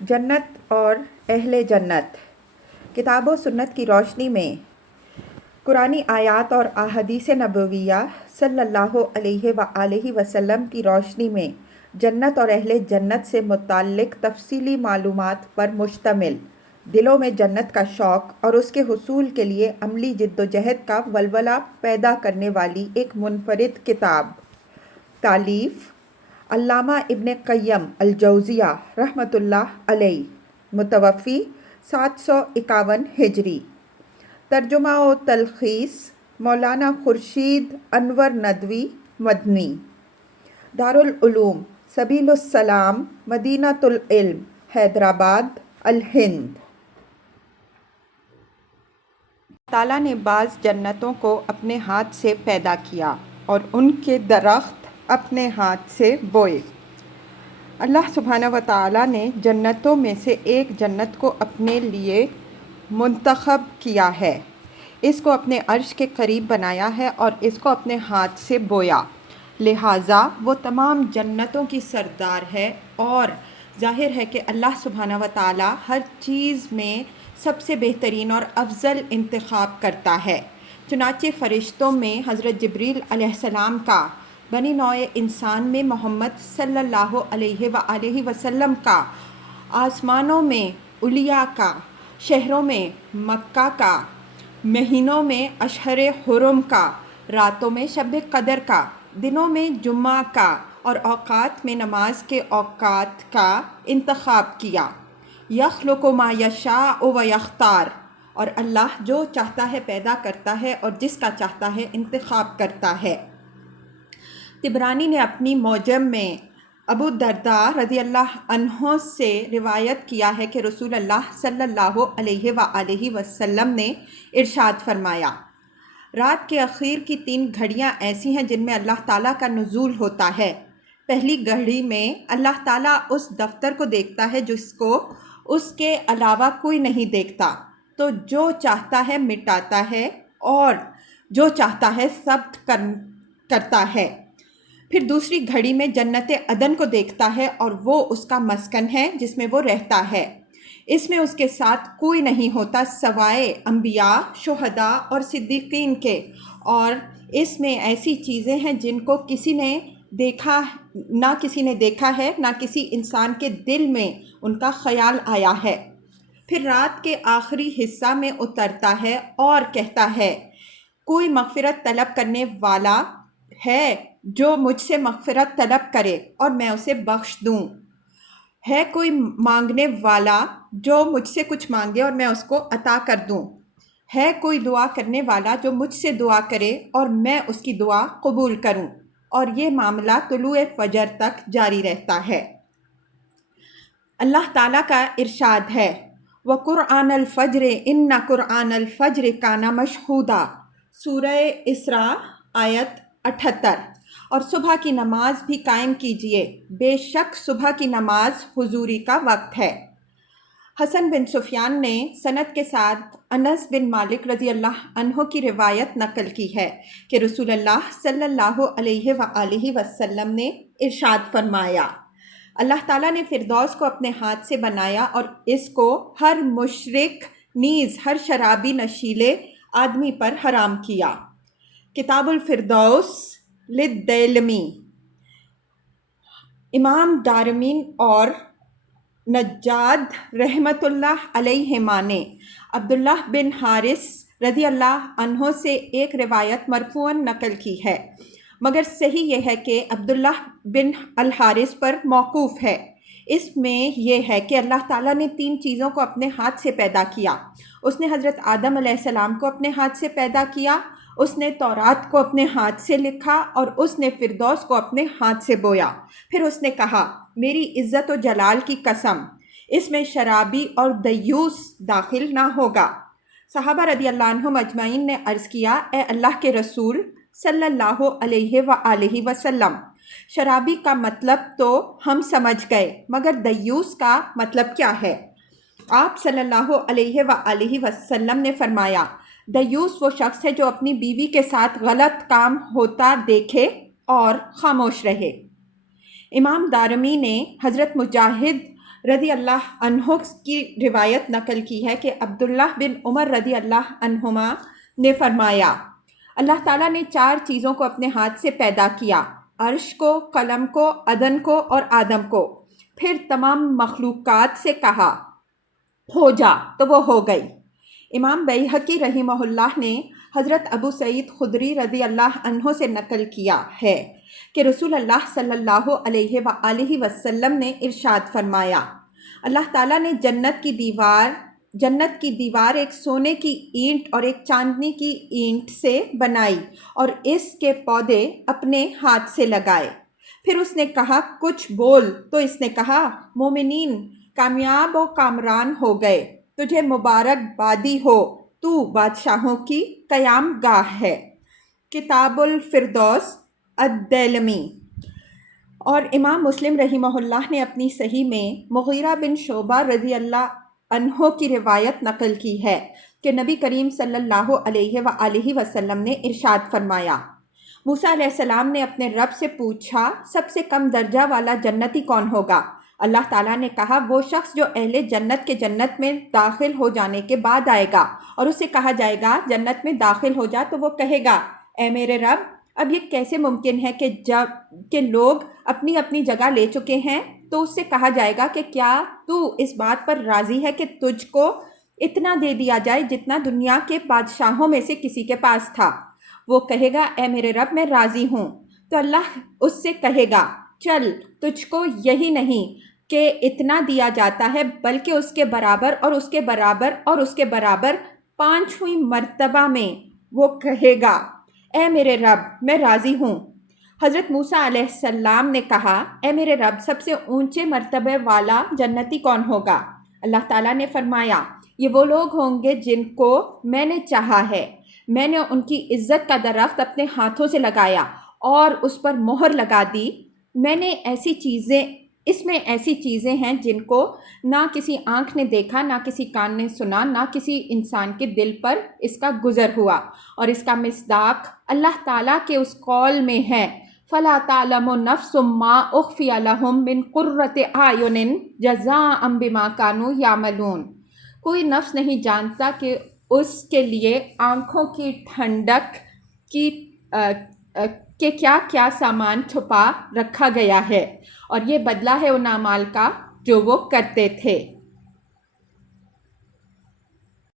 جنت اور اہل جنت۔ کتاب و سنت کی روشنی میں قرآنی آیات اور احادیث نبویہ صلی اللہ علیہ وآلہ وسلم کی روشنی میں جنت اور اہل جنت سے متعلق تفصیلی معلومات پر مشتمل دلوں میں جنت کا شوق اور اس کے حصول کے لیے عملی جد و جہد کا ولولہ پیدا کرنے والی ایک منفرد کتاب۔ تالیف علامہ ابن قیم الجوزیہ رحمۃ اللہ علیہ، متوفی 751 ہجری۔ ترجمہ و تلخیص مولانا خورشید انور ندوی مدنی، دارالعلوم سبیل السلام، مدینۃ العلم، حیدرآباد، الہند۔ تعالیٰ نے بعض جنتوں کو اپنے ہاتھ سے پیدا کیا اور ان کے درخت اپنے ہاتھ سے بوئے۔ اللہ سبحانہ و تعالیٰ نے جنتوں میں سے ایک جنت کو اپنے لیے منتخب کیا ہے، اس کو اپنے عرش کے قریب بنایا ہے اور اس کو اپنے ہاتھ سے بویا، لہٰذا وہ تمام جنتوں کی سردار ہے، اور ظاہر ہے کہ اللہ سبحانہ و تعالیٰ ہر چیز میں سب سے بہترین اور افضل انتخاب کرتا ہے۔ چنانچہ فرشتوں میں حضرت جبریل علیہ السلام کا، بنی نوع انسان میں محمد صلی اللہ علیہ وآلہ وسلم کا، آسمانوں میں اولیاء کا، شہروں میں مکہ کا، مہینوں میں اشہر حرم کا، راتوں میں شب قدر کا، دنوں میں جمعہ کا، اور اوقات میں نماز کے اوقات کا انتخاب کیا۔ یخلق ما یشاء و یختار، اور اللہ جو چاہتا ہے پیدا کرتا ہے اور جس کا چاہتا ہے انتخاب کرتا ہے۔ طبرانی نے اپنی معجم میں ابو الدرداء رضی اللہ عنہ سے روایت کیا ہے کہ رسول اللہ صلی اللہ علیہ وآلہ وسلم نے ارشاد فرمایا، رات کے اخیر کی 3 گھڑیاں ایسی ہیں جن میں اللہ تعالیٰ کا نزول ہوتا ہے۔ پہلی گھڑی میں اللہ تعالیٰ اس دفتر کو دیکھتا ہے جس کو اس کے علاوہ کوئی نہیں دیکھتا، تو جو چاہتا ہے مٹاتا ہے اور جو چاہتا ہے ثبت کرتا ہے۔ پھر دوسری گھڑی میں جنت عدن کو دیکھتا ہے اور وہ اس کا مسکن ہے جس میں وہ رہتا ہے، اس میں اس کے ساتھ کوئی نہیں ہوتا سوائے انبیاء، شہداء اور صدیقین کے، اور اس میں ایسی چیزیں ہیں جن کو نہ کسی نے دیکھا ہے، نہ کسی انسان کے دل میں ان کا خیال آیا ہے۔ پھر رات کے آخری حصہ میں اترتا ہے اور کہتا ہے، کوئی مغفرت طلب کرنے والا ہے جو مجھ سے مغفرت طلب کرے اور میں اسے بخش دوں؟ ہے کوئی مانگنے والا جو مجھ سے کچھ مانگے اور میں اس کو عطا کر دوں؟ ہے کوئی دعا کرنے والا جو مجھ سے دعا کرے اور میں اس کی دعا قبول کروں؟ اور یہ معاملہ طلوع فجر تک جاری رہتا ہے۔ اللہ تعالیٰ کا ارشاد ہے، وَقُرْآنَ الْفَجْرِ إِنَّ قُرْآنَ الْفَجْرِ كَانَ مَشْهُودًا، سورہ اسراء آیت 78۔ اور صبح کی نماز بھی قائم کیجیے، بے شک صبح کی نماز حضوری کا وقت ہے۔ حسن بن سفیان نے سند کے ساتھ انس بن مالک رضی اللہ عنہ کی روایت نقل کی ہے کہ رسول اللہ صلی اللہ علیہ وآلہ وسلم نے ارشاد فرمایا، اللہ تعالیٰ نے فردوس کو اپنے ہاتھ سے بنایا اور اس کو ہر مشرک نیز ہر شرابی نشیلے آدمی پر حرام کیا۔ کتاب الفردوس للدیلمی۔ امام دارمی اور نجاد رحمۃ اللہ علیہما نے عبداللہ بن حارث رضی اللہ عنہ سے ایک روایت مرفوعاً نقل کی ہے، مگر صحیح یہ ہے کہ عبداللہ بن الحارث پر موقوف ہے۔ اس میں یہ ہے کہ اللہ تعالیٰ نے 3 چیزوں کو اپنے ہاتھ سے پیدا کیا۔ اس نے حضرت آدم علیہ السلام کو اپنے ہاتھ سے پیدا کیا، اس نے تورات کو اپنے ہاتھ سے لکھا، اور اس نے فردوس کو اپنے ہاتھ سے بویا۔ پھر اس نے کہا، میری عزت و جلال کی قسم، اس میں شرابی اور دیوس داخل نہ ہوگا۔ صحابہ رضی اللہ عنہم اجمعین نے عرض کیا، اے اللہ کے رسول صلی اللہ علیہ وآلہ وسلم، شرابی کا مطلب تو ہم سمجھ گئے، مگر دیوس کا مطلب کیا ہے؟ آپ صلی اللہ علیہ وآلہ وسلم نے فرمایا، دیوس وہ شخص ہے جو اپنی بیوی کے ساتھ غلط کام ہوتا دیکھے اور خاموش رہے۔ امام دارمی نے حضرت مجاہد رضی اللہ عنہ کی روایت نقل کی ہے کہ عبداللہ بن عمر رضی اللہ عنہما نے فرمایا، اللہ تعالیٰ نے 4 چیزوں کو اپنے ہاتھ سے پیدا کیا، عرش کو، قلم کو، عدن کو اور آدم کو، پھر تمام مخلوقات سے کہا ہو جا تو وہ ہو گئی۔ امام بیہقی رحمہ اللہ نے حضرت ابو سعید خدری رضی اللہ عنہ سے نقل کیا ہے کہ رسول اللہ صلی اللہ علیہ وآلہ وسلم نے ارشاد فرمایا، اللہ تعالیٰ نے جنت کی دیوار ایک سونے کی اینٹ اور ایک چاندنی کی اینٹ سے بنائی اور اس کے پودے اپنے ہاتھ سے لگائے۔ پھر اس نے کہا کچھ بول، تو اس نے کہا مومنین کامیاب و کامران ہو گئے، تجھے مبارک بادی ہو، تو بادشاہوں کی قیام گاہ ہے۔ کتاب الفردوس الدیلمی۔ اور امام مسلم رحمہ اللہ نے اپنی صحیح میں مغیرہ بن شعبہ رضی اللہ عنہ کی روایت نقل کی ہے کہ نبی کریم صلی اللہ علیہ وآلہ وسلم نے ارشاد فرمایا، موسیٰ علیہ السلام نے اپنے رب سے پوچھا سب سے کم درجہ والا جنتی کون ہوگا؟ اللہ تعالیٰ نے کہا وہ شخص جو اہل جنت کے جنت میں داخل ہو جانے کے بعد آئے گا، اور اسے کہا جائے گا جنت میں داخل ہو جا تو وہ کہے گا اے میرے رب، اب یہ کیسے ممکن ہے کہ لوگ اپنی اپنی جگہ لے چکے ہیں؟ تو اس سے کہا جائے گا کہ کیا تو اس بات پر راضی ہے کہ تجھ کو اتنا دے دیا جائے جتنا دنیا کے بادشاہوں میں سے کسی کے پاس تھا؟ وہ کہے گا اے میرے رب میں راضی ہوں۔ تو اللہ اس سے کہے گا چل، تجھ کو یہی نہیں کہ اتنا دیا جاتا ہے بلکہ اس کے برابر اور اس کے برابر اور اس کے برابر 5ویں مرتبہ میں وہ کہے گا اے میرے رب میں راضی ہوں۔ حضرت موسیٰ علیہ السلام نے کہا اے میرے رب سب سے اونچے مرتبے والا جنتی کون ہوگا؟ اللہ تعالیٰ نے فرمایا یہ وہ لوگ ہوں گے جن کو میں نے چاہا ہے، میں نے ان کی عزت کا درخت اپنے ہاتھوں سے لگایا اور اس پر مہر لگا دی۔ میں نے اس میں ایسی چیزیں ہیں جن کو نہ کسی آنکھ نے دیکھا، نہ کسی کان نے سنا، نہ کسی انسان کے دل پر اس کا گزر ہوا، اور اس کا مصداق اللہ تعالیٰ کے اس قول میں ہے فَلَا تَعْلَمُ نَفْسٌ مَّا أُخْفِيَ لَهُم مِّن قُرَّةِ أَعْيُنٍ جَزَاءً بِمَا كَانُوا يَعْمَلُونَ۔ کوئی نفس نہیں جانتا کہ اس کے لیے آنکھوں کی ٹھنڈک کہ کیا کیا سامان چھپا رکھا گیا ہے، اور یہ بدلہ ہے ان اعمال کا جو وہ کرتے تھے۔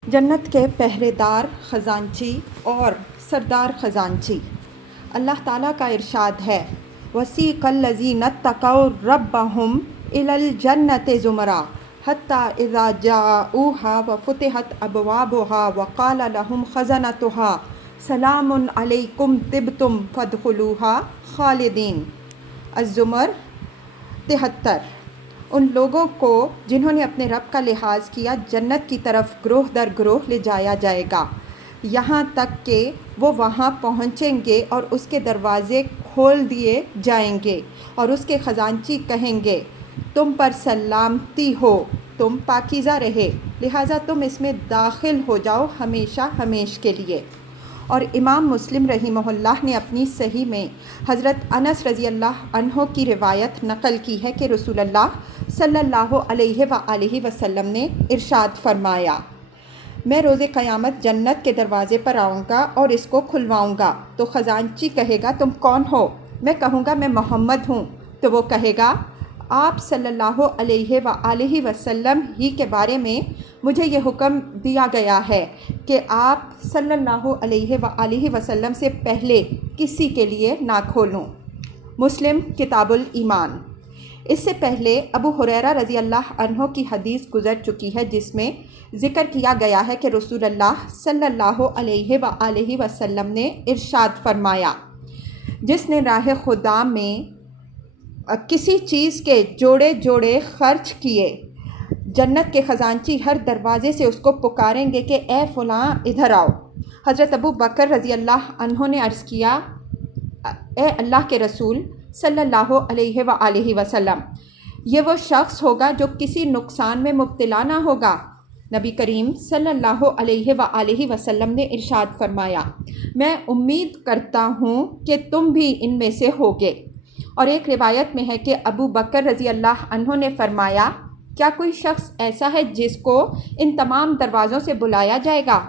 جنت کے پہرے دار خزانچی اور سردار خزانچی۔ اللہ تعالیٰ کا ارشاد ہے وَسِيقَ الَّذِينَ اتَّقَوْا رَبَّهُمْ إِلَى الْجَنَّةِ زُمَرًا حَتَّى إِذَا جَاءُوهَا وَفُتِحَتْ أَبْوَابُهَا وَقَالَ لَهُمْ خَزَنَتُهَا سلام علیکم طبتم فادخلوها خالدین۔ الزمر 73۔ ان لوگوں کو جنہوں نے اپنے رب کا لحاظ کیا جنت کی طرف گروہ در گروہ لے جایا جائے گا، یہاں تک کہ وہ وہاں پہنچیں گے اور اس کے دروازے کھول دیے جائیں گے اور اس کے خزانچی کہیں گے تم پر سلامتی ہو، تم پاکیزہ رہے، لہٰذا تم اس میں داخل ہو جاؤ ہمیشہ ہمیش کے لیے۔ اور امام مسلم رحمہ اللہ نے اپنی صحیح میں حضرت انس رضی اللہ عنہ کی روایت نقل کی ہے کہ رسول اللہ صلی اللہ علیہ وآلہ وسلم نے ارشاد فرمایا، میں روز قیامت جنت کے دروازے پر آؤں گا اور اس کو کھلواؤں گا تو خزانچی کہے گا تم کون ہو؟ میں کہوں گا میں محمد ہوں، تو وہ کہے گا آپ صلی اللہ علیہ وآلہ وسلم ہی کے بارے میں مجھے یہ حکم دیا گیا ہے کہ آپ صلی اللہ علیہ وآلہ وسلم سے پہلے کسی کے لیے نہ کھولوں۔ مسلم کتاب الایمان۔ اس سے پہلے ابو ہریرہ رضی اللہ عنہ کی حدیث گزر چکی ہے جس میں ذکر کیا گیا ہے کہ رسول اللہ صلی اللہ علیہ وآلہ وسلم نے ارشاد فرمایا، جس نے راہ خدا میں کسی چیز کے جوڑے جوڑے خرچ کیے، جنت کے خزانچی ہر دروازے سے اس کو پکاریں گے کہ اے فلاں ادھر آؤ۔ حضرت ابو بکر رضی اللہ عنہ نے عرض کیا، اے اللہ کے رسول صلی اللہ علیہ وآلہ وسلم، یہ وہ شخص ہوگا جو کسی نقصان میں مبتلا نہ ہوگا۔ نبی کریم صلی اللہ علیہ وآلہ وسلم نے ارشاد فرمایا، میں امید کرتا ہوں کہ تم بھی ان میں سے ہوگے۔ اور ایک روایت میں ہے کہ ابو بکر رضی اللہ عنہ نے فرمایا، کیا کوئی شخص ایسا ہے جس کو ان تمام دروازوں سے بلایا جائے گا؟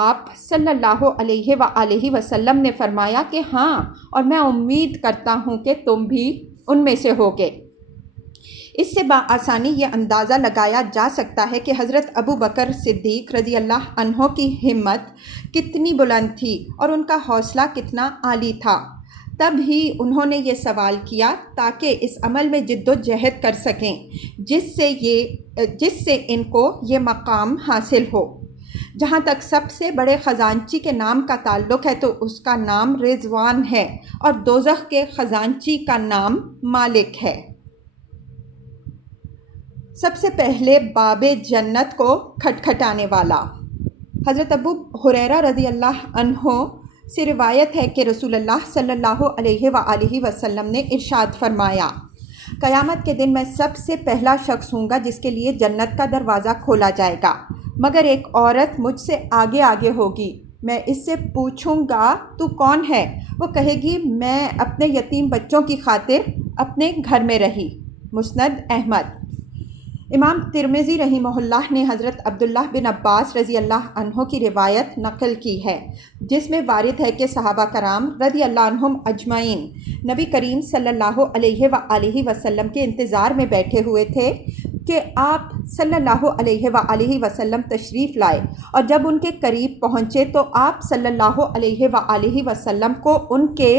آپ صلی اللہ علیہ وآلہ وسلم نے فرمایا کہ ہاں، اور میں امید کرتا ہوں کہ تم بھی ان میں سے ہوگے۔ اس سے بآسانی یہ اندازہ لگایا جا سکتا ہے کہ حضرت ابو بکر صدیق رضی اللہ عنہ کی ہمت کتنی بلند تھی اور ان کا حوصلہ کتنا عالی تھا۔ تب ہی انہوں نے یہ سوال کیا تاکہ اس عمل میں جد و جہد کر سکیں جس سے ان کو یہ مقام حاصل ہو۔ جہاں تک سب سے بڑے خزانچی کے نام کا تعلق ہے تو اس کا نام رضوان ہے اور دوزخ کے خزانچی کا نام مالک ہے۔ سب سے پہلے باب جنت کو کھٹکھٹانے والا۔ حضرت ابو ہریرہ رضی اللہ عنہ سے روایت ہے کہ رسول اللہ صلی اللہ علیہ وآلہ وسلم نے ارشاد فرمایا، قیامت کے دن میں سب سے پہلا شخص ہوں گا جس کے لیے جنت کا دروازہ کھولا جائے گا، مگر ایک عورت مجھ سے آگے آگے ہوگی۔ میں اس سے پوچھوں گا تو کون ہے؟ وہ کہے گی میں اپنے یتیم بچوں کی خاطر اپنے گھر میں رہی۔ مسند احمد۔ امام ترمذی رحمہ اللہ نے حضرت عبداللہ بن عباس رضی اللہ عنہ کی روایت نقل کی ہے جس میں وارد ہے کہ صحابہ کرام رضی اللہ عنہم اجمعین نبی کریم صلی اللہ علیہ وآلہ وسلم کے انتظار میں بیٹھے ہوئے تھے کہ آپ صلی اللہ علیہ وآلہ وسلم تشریف لائے، اور جب ان کے قریب پہنچے تو آپ صلی اللہ علیہ وآلہ وسلم کو ان کے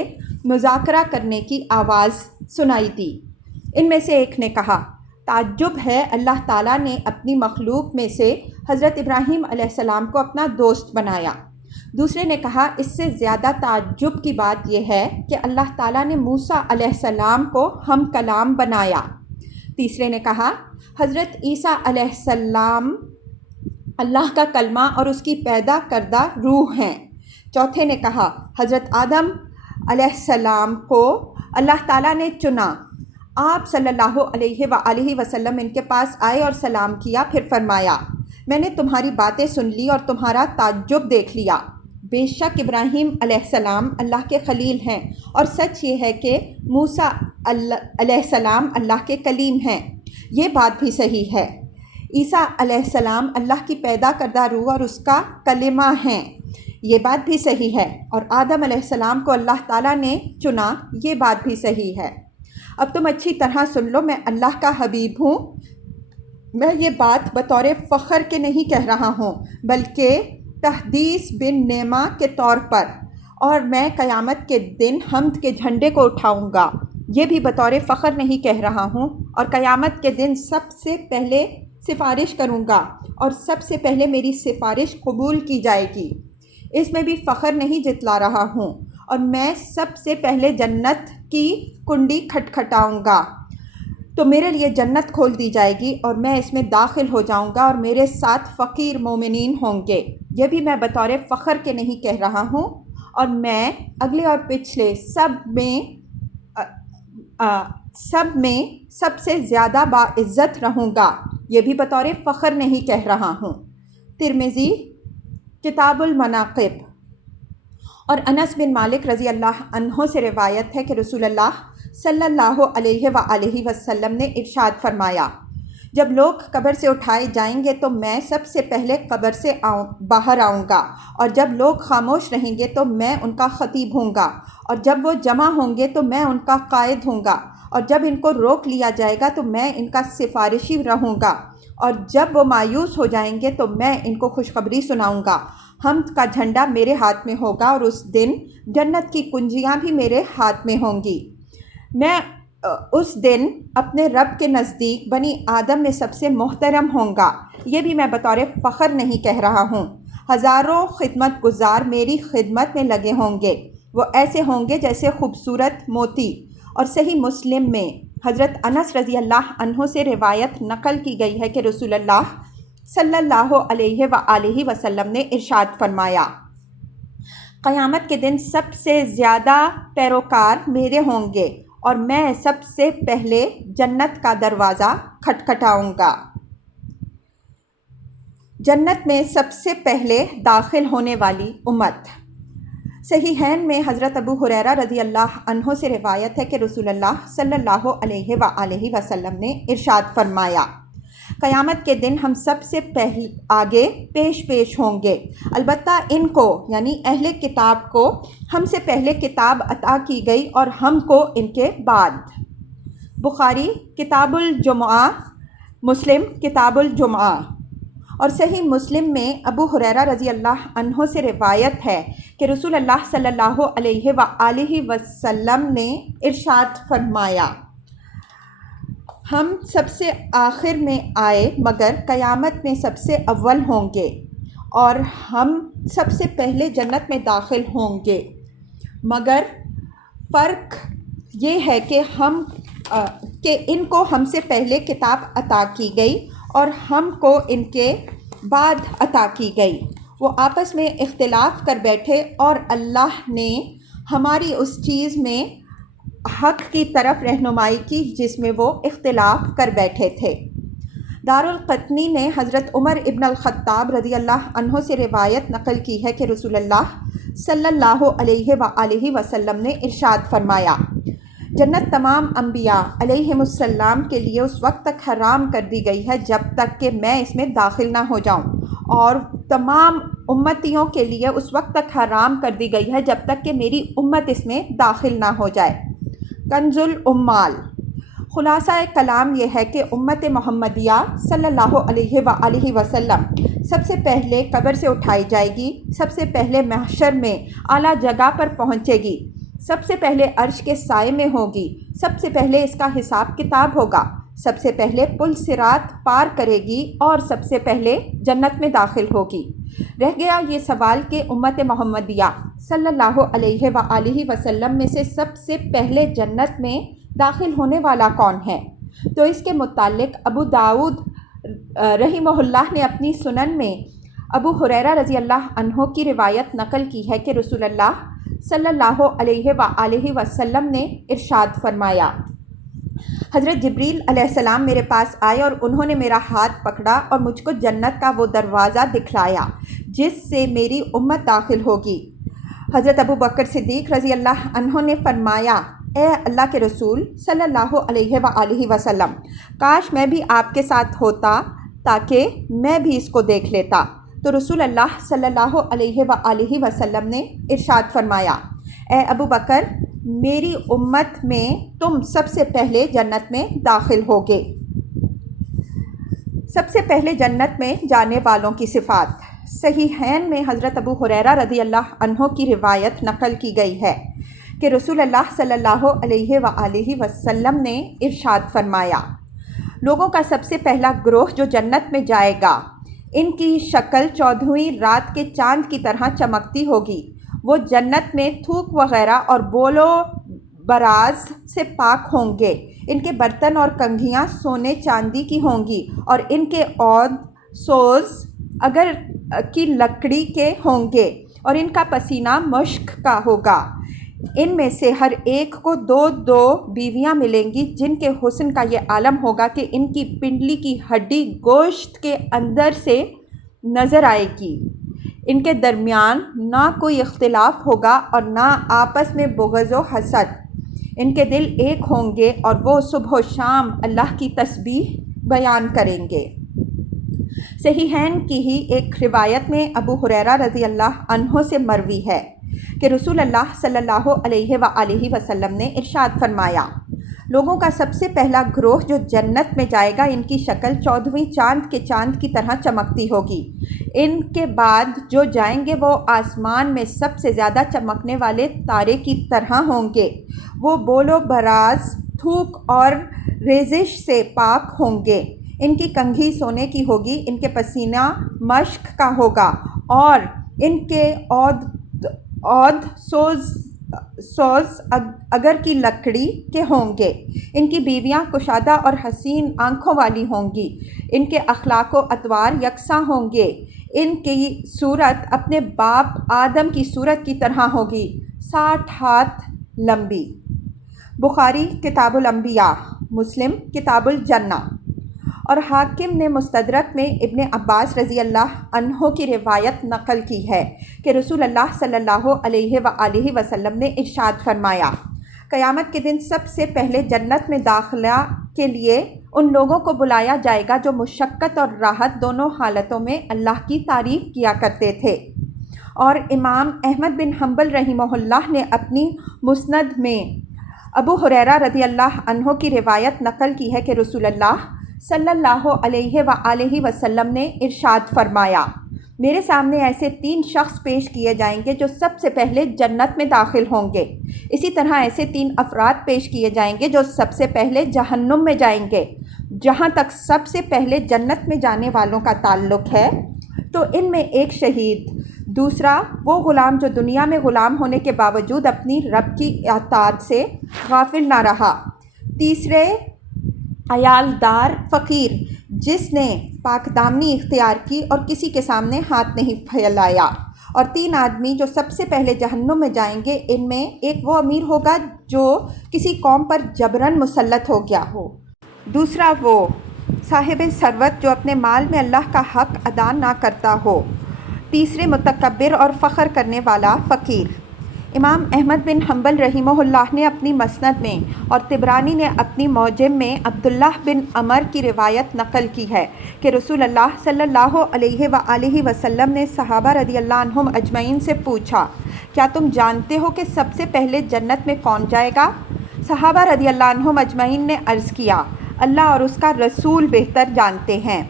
مذاکرہ کرنے کی آواز سنائی دی۔ ان میں سے ایک نے کہا، تعجب ہے، اللہ تعالیٰ نے اپنی مخلوق میں سے حضرت ابراہیم علیہ السلام کو اپنا دوست بنایا۔ دوسرے نے کہا، اس سے زیادہ تعجب کی بات یہ ہے کہ اللہ تعالیٰ نے موسیٰ علیہ السلام کو ہم کلام بنایا۔ تیسرے نے کہا، حضرت عیسیٰ علیہ السلام اللہ کا کلمہ اور اس کی پیدا کردہ روح ہیں۔ چوتھے نے کہا، حضرت آدم علیہ السلام کو اللہ تعالیٰ نے چنا۔ آپ صلی اللہ علیہ وآلہ وسلم ان کے پاس آئے اور سلام کیا، پھر فرمایا، میں نے تمہاری باتیں سن لی اور تمہارا تعجب دیکھ لیا۔ بے شک ابراہیم علیہ السلام اللہ کے خلیل ہیں، اور سچ یہ ہے کہ موسیٰ علیہ السلام اللہ کے کلیم ہیں، یہ بات بھی صحیح ہے۔ عیسیٰ علیہ السلام اللہ کی پیدا کردہ روح اور اس کا کلمہ ہیں، یہ بات بھی صحیح ہے، اور آدم علیہ السلام کو اللہ تعالیٰ نے چنا، یہ بات بھی صحیح ہے۔ اب تم اچھی طرح سن لو، میں اللہ کا حبیب ہوں۔ میں یہ بات بطور فخر کے نہیں کہہ رہا ہوں بلکہ تحدیث بن نعمہ کے طور پر، اور میں قیامت کے دن حمد کے جھنڈے کو اٹھاؤں گا، یہ بھی بطور فخر نہیں کہہ رہا ہوں، اور قیامت کے دن سب سے پہلے سفارش کروں گا اور سب سے پہلے میری سفارش قبول کی جائے گی، اس میں بھی فخر نہیں جتلا رہا ہوں، اور میں سب سے پہلے جنت کی کنڈی کھٹکھٹاؤں گا تو میرے لیے جنت کھول دی جائے گی اور میں اس میں داخل ہو جاؤں گا اور میرے ساتھ فقیر مومنین ہوں گے، یہ بھی میں بطور فخر کے نہیں کہہ رہا ہوں، اور میں اگلے اور پچھلے سب میں سب سے زیادہ باعزت رہوں گا، یہ بھی بطور فخر نہیں کہہ رہا ہوں۔ ترمذی کتاب المناقب۔ اور انس بن مالک رضی اللہ عنہ سے روایت ہے کہ رسول اللہ صلی اللہ علیہ وآلہ وسلم نے ارشاد فرمایا، جب لوگ قبر سے اٹھائے جائیں گے تو میں سب سے پہلے قبر سے باہر آؤں گا، اور جب لوگ خاموش رہیں گے تو میں ان کا خطیب ہوں گا، اور جب وہ جمع ہوں گے تو میں ان کا قائد ہوں گا، اور جب ان کو روک لیا جائے گا تو میں ان کا سفارشی رہوں گا، اور جب وہ مایوس ہو جائیں گے تو میں ان کو خوشخبری سناؤں گا۔ حمد کا جھنڈا میرے ہاتھ میں ہوگا، اور اس دن جنت کی کنجیاں بھی میرے ہاتھ میں ہوں گی۔ میں اس دن اپنے رب کے نزدیک بنی آدم میں سب سے محترم ہوں گا، یہ بھی میں بطور فخر نہیں کہہ رہا ہوں۔ ہزاروں خدمت گزار میری خدمت میں لگے ہوں گے، وہ ایسے ہوں گے جیسے خوبصورت موتی۔ اور صحیح مسلم میں حضرت انس رضی اللہ عنہ سے روایت نقل کی گئی ہے کہ رسول اللہ صلی اللہ علیہ وآلہ وسلم نے ارشاد فرمایا، قیامت کے دن سب سے زیادہ پیروکار میرے ہوں گے، اور میں سب سے پہلے جنت کا دروازہ کھٹکھٹاؤں گا۔ جنت میں سب سے پہلے داخل ہونے والی امت۔ صحیحین میں حضرت ابو ہریرہ رضی اللہ عنہ سے روایت ہے کہ رسول اللہ صلی اللہ علیہ وآلہ وسلم نے ارشاد فرمایا، قیامت کے دن ہم سب سے آگے پیش ہوں گے، البتہ ان کو یعنی اہل کتاب کو ہم سے پہلے کتاب عطا کی گئی اور ہم کو ان کے بعد۔ بخاری کتاب الجمعہ، مسلم کتاب الجمعہ۔ اور صحیح مسلم میں ابو ہریرہ رضی اللہ عنہ سے روایت ہے کہ رسول اللہ صلی اللہ علیہ وآلہ وسلم نے ارشاد فرمایا، ہم سب سے آخر میں آئے مگر قیامت میں سب سے اول ہوں گے، اور ہم سب سے پہلے جنت میں داخل ہوں گے، مگر فرق یہ ہے کہ ان کو ہم سے پہلے کتاب عطا کی گئی اور ہم کو ان کے بعد عطا کی گئی۔ وہ آپس میں اختلاف کر بیٹھے اور اللہ نے ہماری اس چیز میں حق کی طرف رہنمائی کی جس میں وہ اختلاف کر بیٹھے تھے۔ دارالقطنی نے حضرت عمر ابن الخطاب رضی اللہ عنہ سے روایت نقل کی ہے کہ رسول اللہ صلی اللہ علیہ وآلہ وسلم نے ارشاد فرمایا، جنت تمام انبیاء علیہم السلام کے لیے اس وقت تک حرام کر دی گئی ہے جب تک کہ میں اس میں داخل نہ ہو جاؤں، اور تمام امتیوں کے لیے اس وقت تک حرام کر دی گئی ہے جب تک کہ میری امت اس میں داخل نہ ہو جائے۔ کنز الامال۔ خلاصہ کلام یہ ہے کہ امت محمدیہ صلی اللہ علیہ وآلہ وسلم سب سے پہلے قبر سے اٹھائی جائے گی، سب سے پہلے محشر میں اعلیٰ جگہ پر پہنچے گی، سب سے پہلے عرش کے سائے میں ہوگی، سب سے پہلے اس کا حساب کتاب ہوگا، سب سے پہلے پل صراط پار کرے گی اور سب سے پہلے جنت میں داخل ہوگی۔ رہ گیا یہ سوال کہ امت محمدیہ صلی اللہ علیہ وآلہ وسلم میں سے سب سے پہلے جنت میں داخل ہونے والا کون ہے؟ تو اس کے متعلق ابو داؤد رحمہ اللہ نے اپنی سنن میں ابو ہریرہ رضی اللہ عنہ کی روایت نقل کی ہے کہ رسول اللہ صلی اللہ علیہ وآلہ وسلم نے ارشاد فرمایا، حضرت جبریل علیہ السلام میرے پاس آئے اور انہوں نے میرا ہاتھ پکڑا اور مجھ کو جنت کا وہ دروازہ دکھلایا جس سے میری امت داخل ہوگی۔ حضرت ابو بکر صدیق رضی اللہ عنہ نے فرمایا، اے اللہ کے رسول صلی اللہ علیہ وآلہ وسلم، کاش میں بھی آپ کے ساتھ ہوتا تاکہ میں بھی اس کو دیکھ لیتا۔ تو رسول اللہ صلی اللہ علیہ وآلہ وسلم نے ارشاد فرمایا، اے ابو بکر، میری امت میں تم سب سے پہلے جنت میں داخل ہوگے۔ سب سے پہلے جنت میں جانے والوں کی صفات۔ صحیحین میں حضرت ابو ہریرہ رضی اللہ عنہ کی روایت نقل کی گئی ہے کہ رسول اللہ صلی اللہ علیہ وآلہ وسلم نے ارشاد فرمایا، لوگوں کا سب سے پہلا گروہ جو جنت میں جائے گا، ان کی شکل 14ویں رات کے چاند کی طرح چمکتی ہوگی، وہ جنت میں تھوک وغیرہ اور بول و براز سے پاک ہوں گے، ان کے برتن اور کنگھیاں سونے چاندی کی ہوں گی، اور ان کے عود سوز اگر کی لکڑی کے ہوں گے، اور ان کا پسینہ مشک کا ہوگا۔ ان میں سے ہر ایک کو 2 بیویاں ملیں گی جن کے حسن کا یہ عالم ہوگا کہ ان کی پنڈلی کی ہڈی گوشت کے اندر سے نظر آئے گی۔ ان کے درمیان نہ کوئی اختلاف ہوگا اور نہ آپس میں بغض و حسد، ان کے دل ایک ہوں گے اور وہ صبح و شام اللہ کی تسبیح بیان کریں گے۔ صحیحین کی ہی ایک روایت میں ابو ہریرہ رضی اللہ عنہ سے مروی ہے کہ رسول اللہ صلی اللہ علیہ وآلہ وسلم نے ارشاد فرمایا، لوگوں کا سب سے پہلا گروہ جو جنت میں جائے گا، ان کی شکل 14ویں چاند کے چاند کی طرح چمکتی ہوگی۔ ان کے بعد جو جائیں گے وہ آسمان میں سب سے زیادہ چمکنے والے تارے کی طرح ہوں گے، وہ بول و براز، تھوک اور ریزش سے پاک ہوں گے، ان کی کنگھی سونے کی ہوگی، ان کے پسینہ مشک کا ہوگا، اور ان کے عود سوز اگر کی لکڑی کے ہوں گے، ان کی بیویاں کشادہ اور حسین آنکھوں والی ہوں گی، ان کے اخلاق و اطوار یکساں ہوں گے، ان کی صورت اپنے باپ آدم کی صورت کی طرح ہوگی، 60 ہاتھ لمبی۔ بخاری کتاب الانبیاء، مسلم کتاب الجنہ۔ اور حاکم نے مستدرک میں ابن عباس رضی اللہ عنہ کی روایت نقل کی ہے کہ رسول اللہ صلی اللہ علیہ وآلہ وسلم نے ارشاد فرمایا، قیامت کے دن سب سے پہلے جنت میں داخلہ کے لیے ان لوگوں کو بلایا جائے گا جو مشقت اور راحت دونوں حالتوں میں اللہ کی تعریف کیا کرتے تھے۔ اور امام احمد بن حنبل رحمہ اللہ نے اپنی مسند میں ابو ہریرہ رضی اللہ عنہ کی روایت نقل کی ہے کہ رسول اللہ صلی اللہ علیہ وآلہ وسلم نے ارشاد فرمایا، میرے سامنے ایسے 3 شخص پیش کیے جائیں گے جو سب سے پہلے جنت میں داخل ہوں گے، اسی طرح ایسے 3 افراد پیش کیے جائیں گے جو سب سے پہلے جہنم میں جائیں گے۔ جہاں تک سب سے پہلے جنت میں جانے والوں کا تعلق ہے تو ان میں ایک شہید، دوسرا وہ غلام جو دنیا میں غلام ہونے کے باوجود اپنی رب کی اطاعت سے غافل نہ رہا، تیسرے عیالدار فقیر جس نے پاک دامنی اختیار کی اور کسی کے سامنے ہاتھ نہیں پھیلایا، اور 3 آدمی جو سب سے پہلے جہنم میں جائیں گے، ان میں ایک وہ امیر ہوگا جو کسی قوم پر جبراً مسلط ہو گیا ہو، دوسرا وہ صاحب ثروت جو اپنے مال میں اللہ کا حق ادا نہ کرتا ہو، تیسرے متکبر اور فخر کرنے والا فقیر۔ امام احمد بن حنبل رحمہ اللہ نے اپنی مسند میں اور طبرانی نے اپنی معجم میں عبداللہ بن عمر کی روایت نقل کی ہے کہ رسول اللہ صلی اللہ علیہ وآلہ وسلم نے صحابہ رضی اللہ عنہم اجمعین سے پوچھا، کیا تم جانتے ہو کہ سب سے پہلے جنت میں کون جائے گا؟ صحابہ رضی اللہ عنہم اجمعین نے عرض کیا، اللہ اور اس کا رسول بہتر جانتے ہیں۔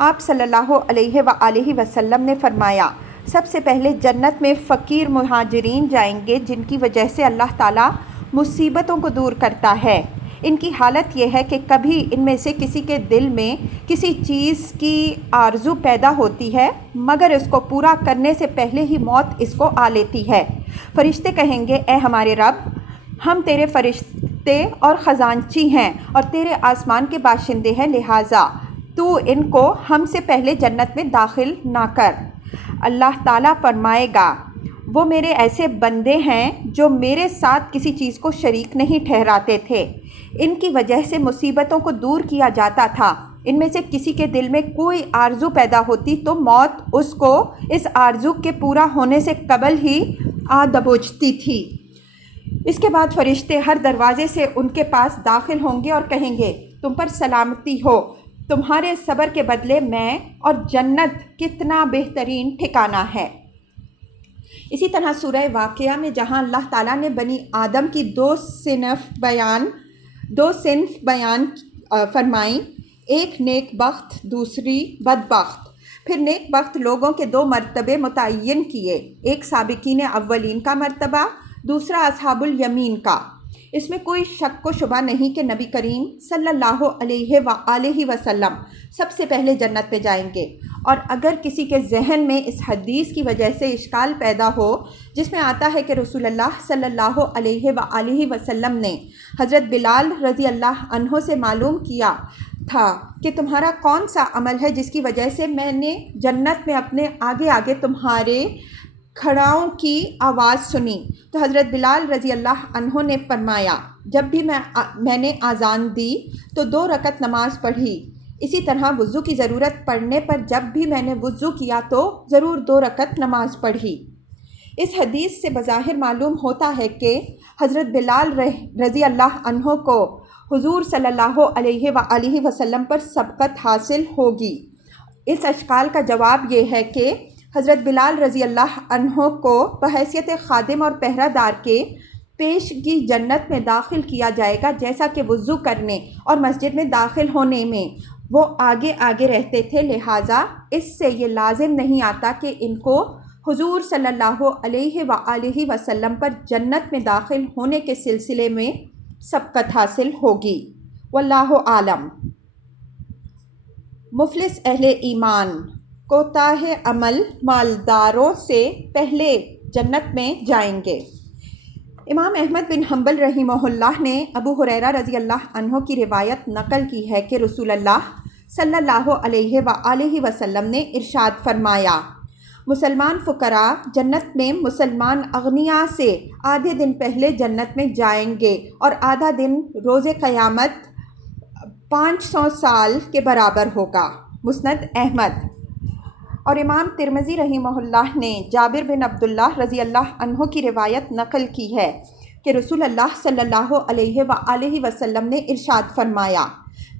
آپ صلی اللہ علیہ وآلہ وسلم نے فرمایا، سب سے پہلے جنت میں فقیر مہاجرین جائیں گے جن کی وجہ سے اللہ تعالیٰ مصیبتوں کو دور کرتا ہے۔ ان کی حالت یہ ہے کہ کبھی ان میں سے کسی کے دل میں کسی چیز کی آرزو پیدا ہوتی ہے مگر اس کو پورا کرنے سے پہلے ہی موت اس کو آ لیتی ہے۔ فرشتے کہیں گے، اے ہمارے رب، ہم تیرے فرشتے اور خزانچی ہیں اور تیرے آسمان کے باشندے ہیں، لہٰذا تو ان کو ہم سے پہلے جنت میں داخل نہ کر۔ اللہ تعالیٰ فرمائے گا، وہ میرے ایسے بندے ہیں جو میرے ساتھ کسی چیز کو شریک نہیں ٹھہراتے تھے، ان کی وجہ سے مصیبتوں کو دور کیا جاتا تھا۔ ان میں سے کسی کے دل میں کوئی آرزو پیدا ہوتی تو موت اس کو اس آرزو کے پورا ہونے سے قبل ہی آ دبوچتی تھی۔ اس کے بعد فرشتے ہر دروازے سے ان کے پاس داخل ہوں گے اور کہیں گے، تم پر سلامتی ہو، تمہارے صبر کے بدلے میں اور جنت کتنا بہترین ٹھکانہ ہے۔ اسی طرح سورہ واقعہ میں جہاں اللہ تعالیٰ نے بنی آدم کی 2 صنف بیان فرمائیں، ایک نیک بخت، دوسری بدبخت، پھر نیک بخت لوگوں کے 2 مرتبے متعین کیے، ایک سابقین اولین کا مرتبہ، دوسرا اصحاب الیمین کا۔ اس میں کوئی شک و شبہ نہیں کہ نبی کریم صلی اللہ علیہ وآلہ وسلم سب سے پہلے جنت میں جائیں گے، اور اگر کسی کے ذہن میں اس حدیث کی وجہ سے اشکال پیدا ہو جس میں آتا ہے کہ رسول اللہ صلی اللہ علیہ وآلہ وسلم نے حضرت بلال رضی اللہ عنہ سے معلوم کیا تھا کہ تمہارا کون سا عمل ہے جس کی وجہ سے میں نے جنت میں اپنے آگے آگے تمہارے کھڑاؤں کی آواز سنی، تو حضرت بلال رضی اللہ عنہ نے فرمایا، جب بھی میں نے اذان دی تو 2 رکعت نماز پڑھی، اسی طرح وضو کی ضرورت پڑنے پر جب بھی میں نے وضو کیا تو ضرور 2 رکعت نماز پڑھی۔ اس حدیث سے بظاہر معلوم ہوتا ہے کہ حضرت بلال رضی اللہ عنہ کو حضور صلی اللہ علیہ وآلہ وسلم پر سبقت حاصل ہوگی۔ اس اشکال کا جواب یہ ہے کہ حضرت بلال رضی اللہ عنہ کو بحیثیت خادم اور پہرہ دار کے پیشگی جنت میں داخل کیا جائے گا، جیسا کہ وضو کرنے اور مسجد میں داخل ہونے میں وہ آگے آگے رہتے تھے، لہٰذا اس سے یہ لازم نہیں آتا کہ ان کو حضور صلی اللہ علیہ وآلہ وسلم پر جنت میں داخل ہونے کے سلسلے میں سبقت حاصل ہوگی۔ واللہ عالم۔ مفلس اہل ایمان کوتاہ عمل مالداروں سے پہلے جنت میں جائیں گے۔ امام احمد بن حنبل رحمہ اللہ نے ابو ہریرہ رضی اللہ عنہ کی روایت نقل کی ہے کہ رسول اللہ صلی اللہ علیہ وآلہ وسلم نے ارشاد فرمایا، مسلمان فقراء جنت میں مسلمان اغنیاء سے آدھے دن پہلے جنت میں جائیں گے اور آدھا دن روز قیامت 500 سال کے برابر ہوگا۔ مسند احمد۔ اور امام ترمذی رحمہ اللہ نے جابر بن عبداللہ رضی اللہ عنہ کی روایت نقل کی ہے کہ رسول اللہ صلی اللہ علیہ وآلہ وسلم نے ارشاد فرمایا،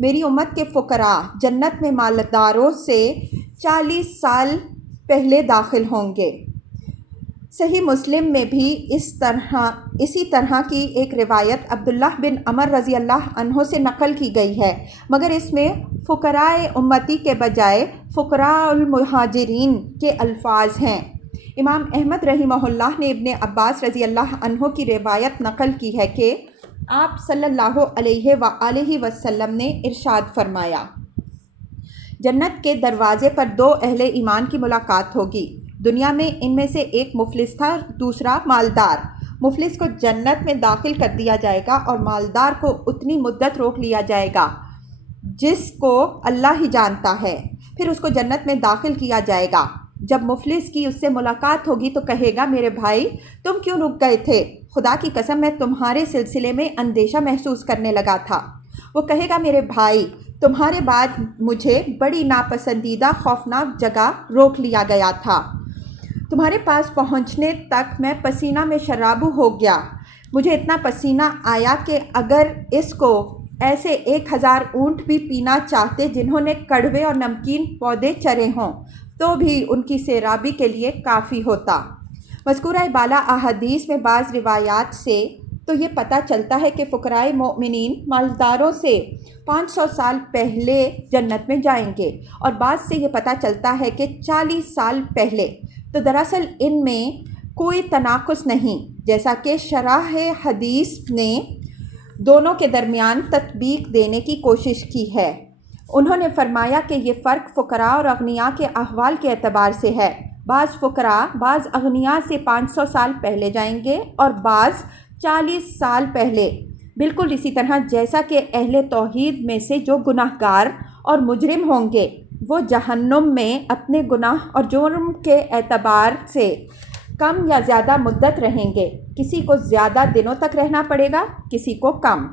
میری امت کے فقراء جنت میں مالداروں سے 40 سال پہلے داخل ہوں گے۔ صحیح مسلم میں بھی اسی طرح کی ایک روایت عبداللہ بن عمر رضی اللہ عنہ سے نقل کی گئی ہے، مگر اس میں فقراء امتی کے بجائے فقراء المہاجرین کے الفاظ ہیں۔ امام احمد رحمہ اللہ نے ابن عباس رضی اللہ عنہ کی روایت نقل کی ہے کہ آپ صلی اللہ علیہ وآلہ وسلم نے ارشاد فرمایا، جنت کے دروازے پر 2 اہل ایمان کی ملاقات ہوگی۔ دنیا میں ان میں سے ایک مفلس تھا، دوسرا مالدار۔ مفلس کو جنت میں داخل کر دیا جائے گا اور مالدار کو اتنی مدت روک لیا جائے گا جس کو اللہ ہی جانتا ہے، پھر اس کو جنت میں داخل کیا جائے گا۔ جب مفلس کی اس سے ملاقات ہوگی تو کہے گا، میرے بھائی تم کیوں رک گئے تھے؟ خدا کی قسم میں تمہارے سلسلے میں اندیشہ محسوس کرنے لگا تھا۔ وہ کہے گا، میرے بھائی تمہارے بعد مجھے بڑی ناپسندیدہ خوفناک جگہ روک لیا گیا تھا، تمہارے پاس پہنچنے تک میں پسینہ میں شرابو ہو گیا، مجھے اتنا پسینہ آیا کہ اگر اس کو ایسے 1000 اونٹ بھی پینا چاہتے جنہوں نے کڑوے اور نمکین پودے چرے ہوں تو بھی ان کی سیرابی کے لیے کافی ہوتا۔ مذکورہ بالا احادیث میں بعض روایات سے تو یہ پتہ چلتا ہے کہ فقراء مومنین مالداروں سے 500 سال پہلے جنت میں جائیں گے، اور بعض سے یہ پتہ چلتا ہے کہ 40 سال پہلے۔ تو دراصل ان میں کوئی تناقض نہیں، جیسا کہ شرح حدیث نے دونوں کے درمیان تطبیق دینے کی کوشش کی ہے۔ انہوں نے فرمایا کہ یہ فرق فقراء اور اغنیاء کے احوال کے اعتبار سے ہے۔ بعض فقراء بعض اغنیاء سے 500 سال پہلے جائیں گے اور بعض 40 سال پہلے، بالکل اسی طرح جیسا کہ اہل توحید میں سے جو گناہ گار اور مجرم ہوں گے وہ جہنم میں اپنے گناہ اور جرم کے اعتبار سے کم یا زیادہ مدت رہیں گے، کسی کو زیادہ دنوں تک رہنا پڑے گا، کسی کو کم۔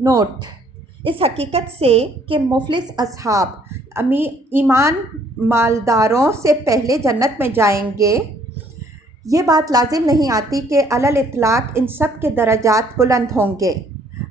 نوٹ: اس حقیقت سے کہ مفلس اصحاب ایمان مالداروں سے پہلے جنت میں جائیں گے، یہ بات لازم نہیں آتی کہ علی الاطلاق ان سب کے درجات بلند ہوں گے،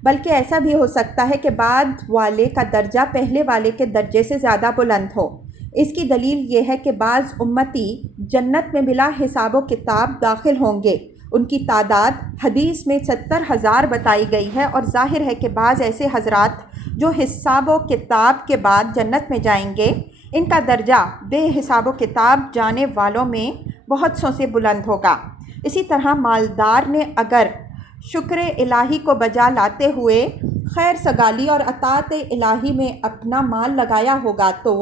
بلکہ ایسا بھی ہو سکتا ہے کہ بعد والے کا درجہ پہلے والے کے درجے سے زیادہ بلند ہو۔ اس کی دلیل یہ ہے کہ بعض امتی جنت میں بلا حساب و کتاب داخل ہوں گے، ان کی تعداد حدیث میں 70,000 بتائی گئی ہے، اور ظاہر ہے کہ بعض ایسے حضرات جو حساب و کتاب کے بعد جنت میں جائیں گے، ان کا درجہ بے حساب و کتاب جانے والوں میں بہت سوں سے بلند ہوگا۔ اسی طرح مالدار نے اگر شکر الہی کو بجا لاتے ہوئے خیر سگالی اور اطاعت الہی میں اپنا مال لگایا ہوگا تو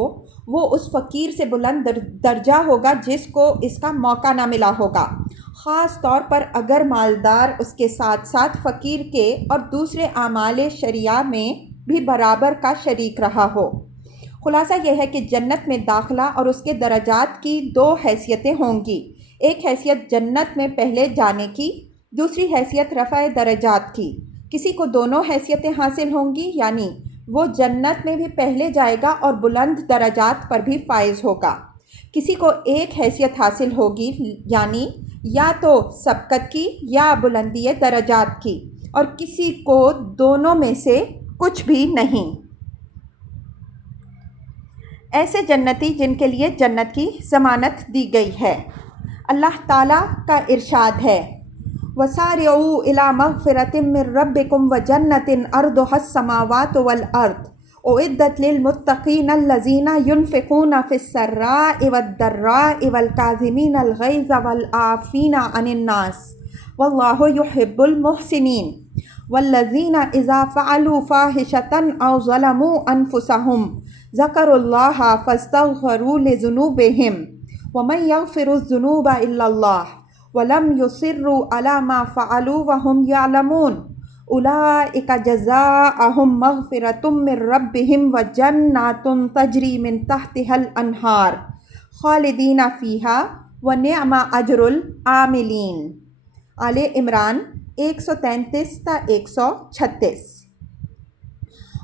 وہ اس فقیر سے بلند درجہ ہوگا جس کو اس کا موقع نہ ملا ہوگا، خاص طور پر اگر مالدار اس کے ساتھ ساتھ فقیر کے اور دوسرے اعمال شرعیہ میں بھی برابر کا شریک رہا ہو۔ خلاصہ یہ ہے کہ جنت میں داخلہ اور اس کے درجات کی 2 حیثیتیں ہوں گی، ایک حیثیت جنت میں پہلے جانے کی، دوسری حیثیت رفع درجات کی۔ کسی کو دونوں حیثیتیں حاصل ہوں گی، یعنی وہ جنت میں بھی پہلے جائے گا اور بلند درجات پر بھی فائز ہوگا۔ کسی کو ایک حیثیت حاصل ہوگی، یعنی یا تو سبقت کی یا بلندی درجات کی، اور کسی کو دونوں میں سے کچھ بھی نہیں۔ ایسے جنتی جن کے لیے جنت کی ضمانت دی گئی ہے۔ اللہ تعالیٰ کا ارشاد ہے، وَسَارِعُوا إِلَىٰ مَغْفِرَةٍ مِّن رَّبِّكُمْ وَجَنَّةٍ عَرْضُهَا السَّمَاوَاتُ وَالْأَرْضُ أُعِدَّتْ لِلْمُتَّقِينَ الَّذِينَ يُنفِقُونَ فِي السَّرَّاءِ وَالضَّرَّاءِ وَالْكَاظِمِينَ الْغَيْظَ وَالْعَافِينَ عَنِ النَّاسِ وَاللَّهُ يُحِبُّ الْمُحْسِنِينَ وَالَّذِينَ إِذَا فَعَلُوا فَاحِشَةً أَوْ ظَلَمُوا أَنفُسَهُمْ ذَكَرُوا اللَّهَ فَاسْتَغْفَرُوا لِذُنُوبِهِمْ وَمَن يَغْفِرُ الذُّنُوبَ إِلَّا اللَّهُ وَلَمْ يُصِرُّوا عَلَىٰ مَا فَعَلُوا وَهُمْ يَعْلَمُونَ أُولَٰئِكَ جَزَاؤُهُم مَّغْفِرَةٌ مِّن رَّبِّهِمْ وَجَنَّاتٌ تَجْرِي مِن تَحْتِهَا الْأَنْهَارُ خَالِدِينَ فِيهَا وَنِعْمَ أَجْرُ الْعَامِلِينَ۔ آل عمران 133 تا 136۔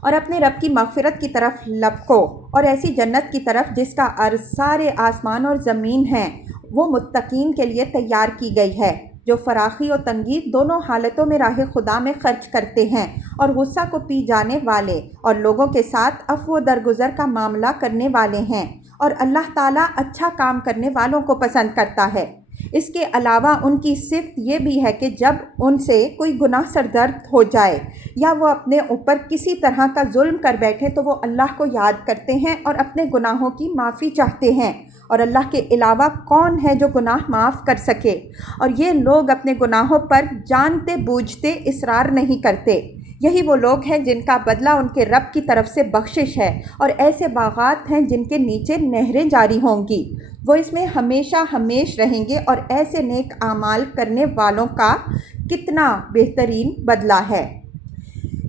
اور اپنے رب کی مغفرت کی طرف لپکو اور ایسی جنت کی طرف جس کا عرض سارے آسمان اور زمین ہیں، وہ متقین کے لیے تیار کی گئی ہے۔ جو فراخی و تنگی دونوں حالتوں میں راہ خدا میں خرچ کرتے ہیں، اور غصہ کو پی جانے والے اور لوگوں کے ساتھ عفو و درگزر کا معاملہ کرنے والے ہیں، اور اللہ تعالیٰ اچھا کام کرنے والوں کو پسند کرتا ہے۔ اس کے علاوہ ان کی صفت یہ بھی ہے کہ جب ان سے کوئی گناہ سرزد ہو جائے یا وہ اپنے اوپر کسی طرح کا ظلم کر بیٹھے تو وہ اللہ کو یاد کرتے ہیں اور اپنے گناہوں کی معافی چاہتے ہیں، اور اللہ کے علاوہ کون ہے جو گناہ معاف کر سکے، اور یہ لوگ اپنے گناہوں پر جانتے بوجھتے اصرار نہیں کرتے۔ یہی وہ لوگ ہیں جن کا بدلہ ان کے رب کی طرف سے بخشش ہے، اور ایسے باغات ہیں جن کے نیچے نہریں جاری ہوں گی، وہ اس میں ہمیشہ ہمیش رہیں گے، اور ایسے نیک اعمال کرنے والوں کا کتنا بہترین بدلہ ہے۔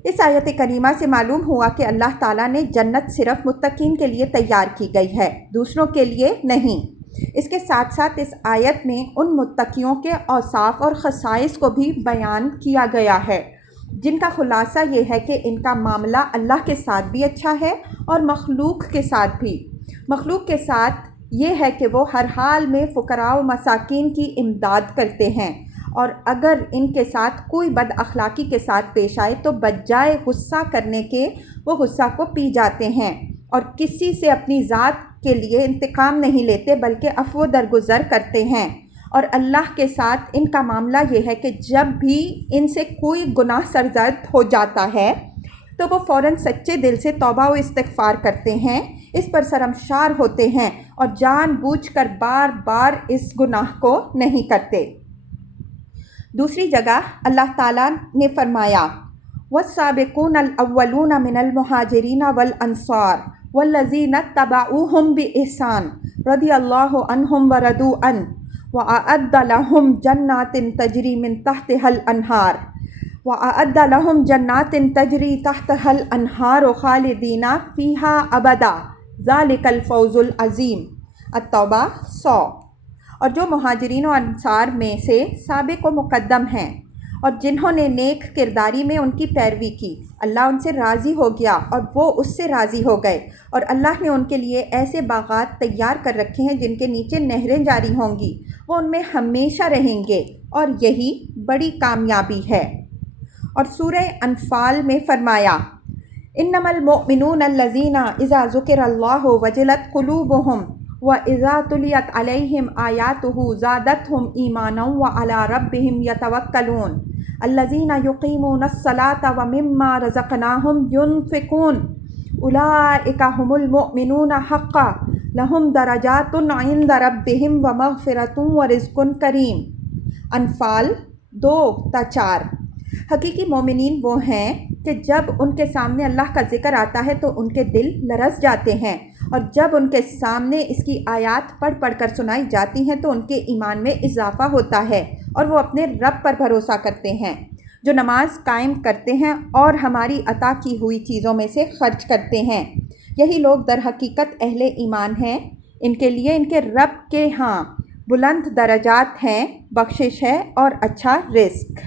اس آیت کریمہ سے معلوم ہوا کہ اللہ تعالیٰ نے جنت صرف متقین کے لیے تیار کی گئی ہے، دوسروں کے لیے نہیں۔ اس کے ساتھ ساتھ اس آیت میں ان متقیوں کے اوصاف اور خصائص کو بھی بیان کیا گیا ہے، جن کا خلاصہ یہ ہے کہ ان کا معاملہ اللہ کے ساتھ بھی اچھا ہے اور مخلوق کے ساتھ بھی۔ مخلوق کے ساتھ یہ ہے کہ وہ ہر حال میں فقراء و مساکین کی امداد کرتے ہیں، اور اگر ان کے ساتھ کوئی بد اخلاقی کے ساتھ پیش آئے تو بجائے غصہ کرنے کے وہ غصہ کو پی جاتے ہیں، اور کسی سے اپنی ذات کے لیے انتقام نہیں لیتے بلکہ عفو درگزر کرتے ہیں۔ اور اللہ کے ساتھ ان کا معاملہ یہ ہے کہ جب بھی ان سے کوئی گناہ سرزد ہو جاتا ہے تو وہ فوراً سچے دل سے توبہ و استغفار کرتے ہیں، اس پر شرمسار ہوتے ہیں اور جان بوجھ کر بار بار اس گناہ کو نہیں کرتے۔ دوسری جگہ اللہ تعالیٰ نے فرمایا وَالسَّابِقُونَ الْأَوَّلُونَ مِنَ الْمُهَاجِرِينَ وَالْأَنصَارِ وَالَّذِينَ اتَّبَعُوهُم بِإِحْسَانٍ رَضِيَ اللَّهُ عَنْهُمْ وَرَضُوا عَنْهُ وَأَعَدَّ لَهُمْ جَنَّاتٍ تَجْرِي مِن تَحْتِهَا الْأَنْهَارُ وَأَعَدَّ لَهُمْ جَنَّاتٍ تَجْرِي تَحْتَهَا الْأَنْهَارُ خَالِدِينَ فِيهَا أَبَدًا ذَلِكَ الْفَوْزُ الْعَظِيمُ۔ التوبہ 100۔ اور جو مہاجرین و انصار میں سے سابق و مقدم ہیں اور جنہوں نے نیک کرداری میں ان کی پیروی کی، اللہ ان سے راضی ہو گیا اور وہ اس سے راضی ہو گئے، اور اللہ نے ان کے لیے ایسے باغات تیار کر رکھے ہیں جن کے نیچے نہریں جاری ہوں گی، وہ ان میں ہمیشہ رہیں گے، اور یہی بڑی کامیابی ہے۔ اور سورہ انفال میں فرمایا انما المؤمنون الذین اذا ذکر اللہ وجلت قلوبہم وَإِذَا تُلِيَتْ عَلَيْهِمْ آيَاتُهُ زَادَتْهُمْ إِيمَانًا وَعَلَىٰ رَبِّهِمْ يَتَوَكَّلُونَ الَّذِينَ يُقِيمُونَ الصَّلَاةَ وَمِمَّا رَزَقْنَاهُمْ يُنْفِقُونَ أُولَٰئِكَ هُمُ الْمُؤْمِنُونَ حَقًّا لَهُمْ دَرَجَاتٌ عِندَ رَبِّهِمْ وَمَغْفِرَةٌ وَرِزْقٌ کریم۔ انفال 2-4۔ حقیقی مومنین وہ ہیں کہ جب ان کے سامنے اللہ کا ذکر آتا ہے تو ان کے دل لرز جاتے ہیں، اور جب ان کے سامنے اس کی آیات پڑھ پڑھ کر سنائی جاتی ہیں تو ان کے ایمان میں اضافہ ہوتا ہے، اور وہ اپنے رب پر بھروسہ کرتے ہیں، جو نماز قائم کرتے ہیں اور ہماری عطا کی ہوئی چیزوں میں سے خرچ کرتے ہیں۔ یہی لوگ در حقیقت اہل ایمان ہیں، ان کے لیے ان کے رب کے ہاں بلند درجات ہیں، بخشش ہے اور اچھا رزق۔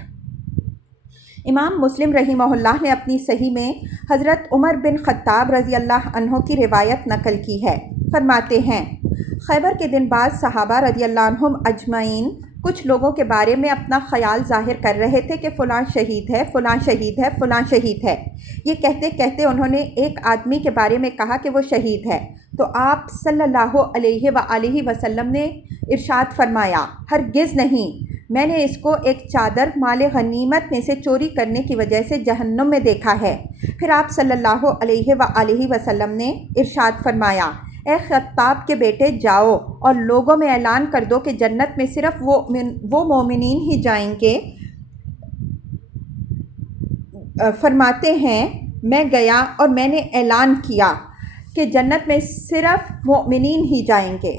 امام مسلم رحمہ اللہ نے اپنی صحیح میں حضرت عمر بن خطاب رضی اللہ عنہ کی روایت نقل کی ہے۔ فرماتے ہیں خیبر کے دن بعض صحابہ رضی اللہ عنہم اجمعین کچھ لوگوں کے بارے میں اپنا خیال ظاہر کر رہے تھے کہ فلاں شہید ہے، فلاں شہید ہے، فلاں شہید ہے۔ یہ کہتے کہتے انہوں نے ایک آدمی کے بارے میں کہا کہ وہ شہید ہے، تو آپ صلی اللہ علیہ وآلہ وسلم نے ارشاد فرمایا ہرگز نہیں، میں نے اس کو ایک چادر مال غنیمت میں سے چوری کرنے کی وجہ سے جہنم میں دیکھا ہے۔ پھر آپ صلی اللہ علیہ وآلہ وسلم نے ارشاد فرمایا اے خطاب کے بیٹے جاؤ اور لوگوں میں اعلان کر دو کہ جنت میں صرف وہ مومنین ہی جائیں گے۔ فرماتے ہیں میں گیا اور میں نے اعلان کیا کہ جنت میں صرف مومنین ہی جائیں گے۔